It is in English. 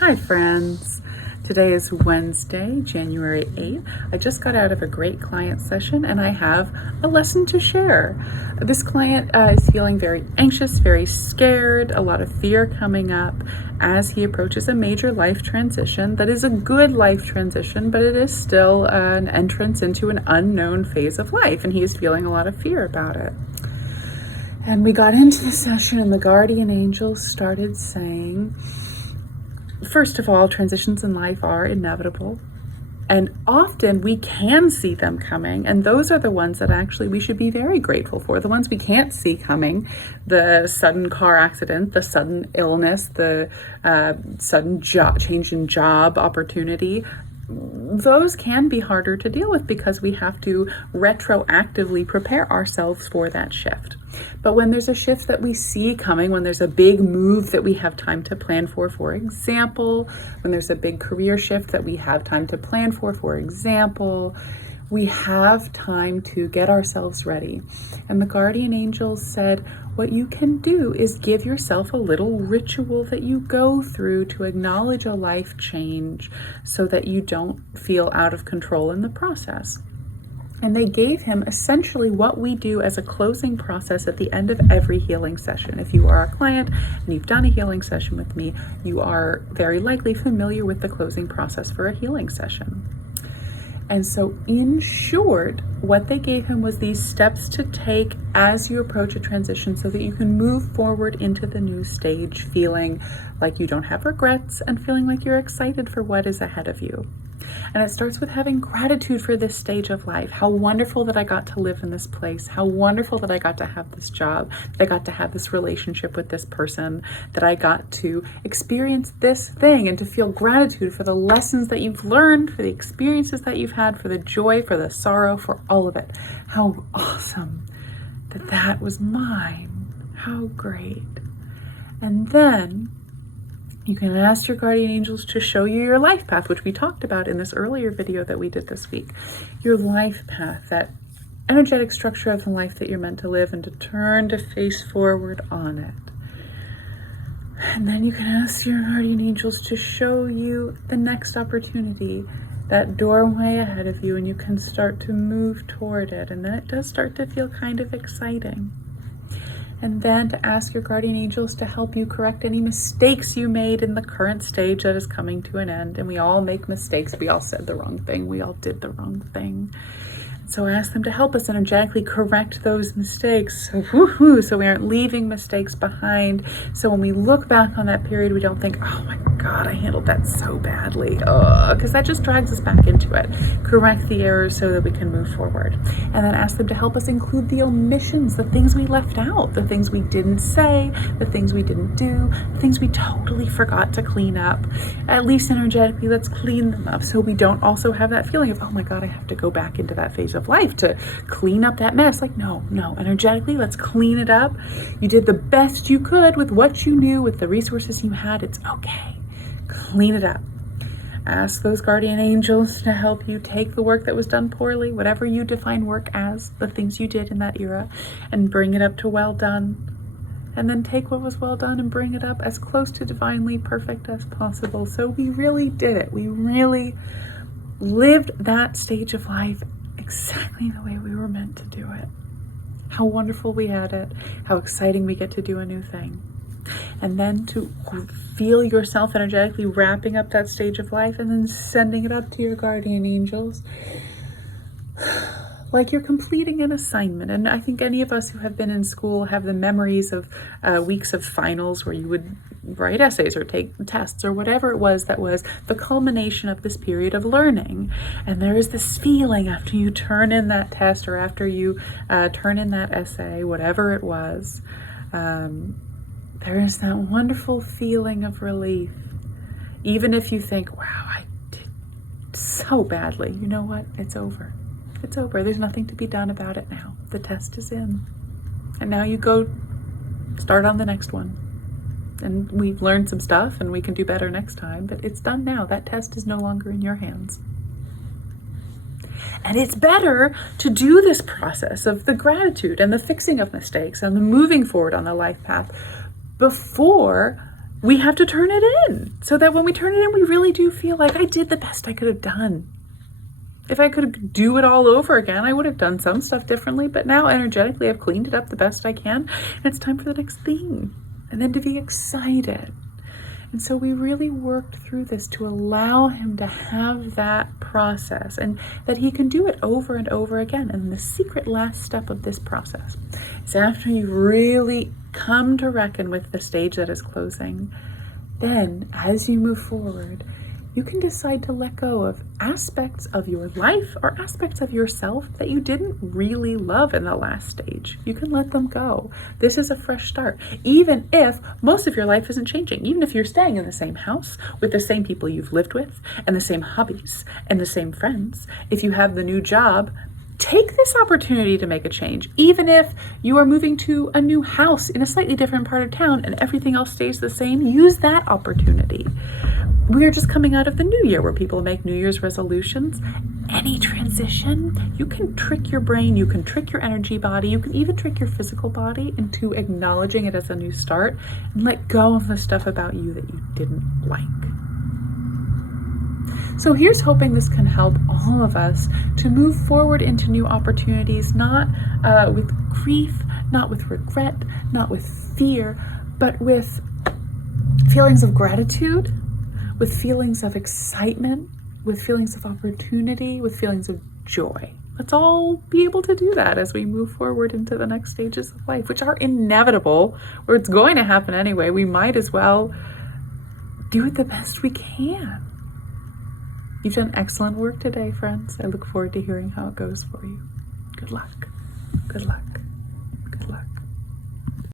Hi friends! Today is Wednesday, January 8th. I just got out of a great client session and I have a lesson to share. This client is feeling very anxious, very scared, a lot of fear coming up as he approaches a major life transition that is a good life transition, but it is still an entrance into an unknown phase of life, and he is feeling a lot of fear about it. And we got into the session and the guardian angels started saying, first of all, transitions in life are inevitable, and often we can see them coming, and those are the ones that actually we should be very grateful for. The ones we can't see coming, the sudden car accident, the sudden illness, the sudden change in job opportunity, those can be harder to deal with because we have to retroactively prepare ourselves for that shift. But when there's a shift that we see coming, when there's a big move that we have time to plan for example, when there's a big career shift that we have time to plan for example, we have time to get ourselves ready. And the guardian angels said, what you can do is give yourself a little ritual that you go through to acknowledge a life change so that you don't feel out of control in the process. And they gave him essentially what we do as a closing process at the end of every healing session. If you are a client and you've done a healing session with me, you are very likely familiar with the closing process for a healing session. And so in short, what they gave him was these steps to take as you approach a transition so that you can move forward into the new stage feeling like you don't have regrets and feeling like you're excited for what is ahead of you. And it starts with having gratitude for this stage of life. How wonderful that I got to live in this place. How wonderful that I got to have this job, that I got to have this relationship with this person, that I got to experience this thing, and to feel gratitude for the lessons that you've learned, for the experiences that you've had, for the joy, for the sorrow, for all of it. How awesome that that was mine. How great. And then you can ask your guardian angels to show you your life path, which we talked about in this earlier video that we did this week. Your life path, that energetic structure of the life that you're meant to live, and to turn to face forward on it. And then you can ask your guardian angels to show you the next opportunity, that doorway ahead of you, and you can start to move toward it. And then it does start to feel kind of exciting. And then to ask your guardian angels to help you correct any mistakes you made in the current stage that is coming to an end. And we all make mistakes. We all said the wrong thing. We all did the wrong thing. So ask them to help us energetically correct those mistakes. So we aren't leaving mistakes behind. So when we look back on that period, we don't think, oh my God, I handled that so badly. Because that just drags us back into it. Correct the errors so that we can move forward. And then ask them to help us include the omissions, the things we left out, the things we didn't say, the things we didn't do, the things we totally forgot to clean up. At least energetically, let's clean them up so we don't also have that feeling of, oh my God, I have to go back into that phase of life to clean up that mess. Like, no, energetically, let's clean it up. You did the best you could with what you knew, with the resources you had. It's okay. Clean it up. Ask those guardian angels to help you take the work that was done poorly, whatever you define work as, the things you did in that era, and bring it up to well done. And then take what was well done and bring it up as close to divinely perfect as possible. So we really did it. We really lived that stage of life exactly the way we were meant to do it. How wonderful we had it. How exciting we get to do a new thing. And then to feel yourself energetically wrapping up that stage of life and then sending it up to your guardian angels like you're completing an assignment. And I think any of us who have been in school have the memories of weeks of finals where you would write essays or take tests or whatever it was that was the culmination of this period of learning. And there is this feeling after you turn in that test or after you turn in that essay, whatever it was, there is that wonderful feeling of relief. Even if you think, wow, I did so badly, you know what? It's over. It's over. There's nothing to be done about it now. The test is in. And now you go start on the next one. And we've learned some stuff and we can do better next time, but it's done now. That test is no longer in your hands. And it's better to do this process of the gratitude and the fixing of mistakes and the moving forward on the life path before we have to turn it in so that when we turn it in, we really do feel like I did the best I could have done. If I could do it all over again, I would have done some stuff differently, but now energetically I've cleaned it up the best I can, and it's time for the next thing. And then to be excited. And so we really worked through this to allow him to have that process and that he can do it over and over again. And the secret last step of this process is after you really come to reckon with the stage that is closing, then as you move forward, you can decide to let go of aspects of your life or aspects of yourself that you didn't really love in the last stage. You can let them go. This is a fresh start. Even if most of your life isn't changing, even if you're staying in the same house with the same people you've lived with and the same hobbies and the same friends, if you have the new job, take this opportunity to make a change. Even if you are moving to a new house in a slightly different part of town and everything else stays the same, use that opportunity. We are just coming out of the new year where people make New Year's resolutions. Any transition, you can trick your brain, you can trick your energy body, you can even trick your physical body into acknowledging it as a new start and let go of the stuff about you that you didn't like. So here's hoping this can help all of us to move forward into new opportunities, not with grief, not with regret, not with fear, but with feelings of gratitude, with feelings of excitement, with feelings of opportunity, with feelings of joy. Let's all be able to do that as we move forward into the next stages of life, which are inevitable, or it's going to happen anyway. We might as well do it the best we can. You've done excellent work today, friends. I look forward to hearing how it goes for you. Good luck. Good luck.